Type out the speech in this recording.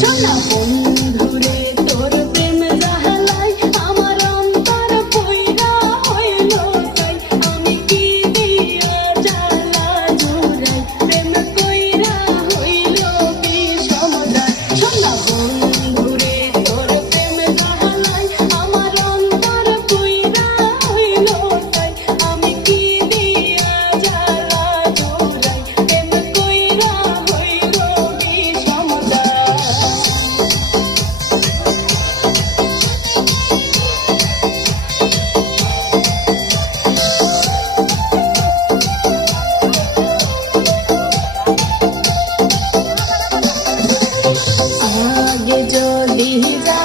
শোনা বন্ধুরে তোর প্রেম জাহালাই আমার অন্তর পইরা হইল তাই আমি কি দিয়া জ্বালা জুড়াই প্রেম কইরা হইল বিষমদাই শোনা বন্ধুরে তোর প্রেম জাহালাই আমার অন্তর পইরা হইল তাই আমি কি দিয়া জ্বালা জুড়াই প্রেম কইরা হইল বিষমদাই आगे जो दी जा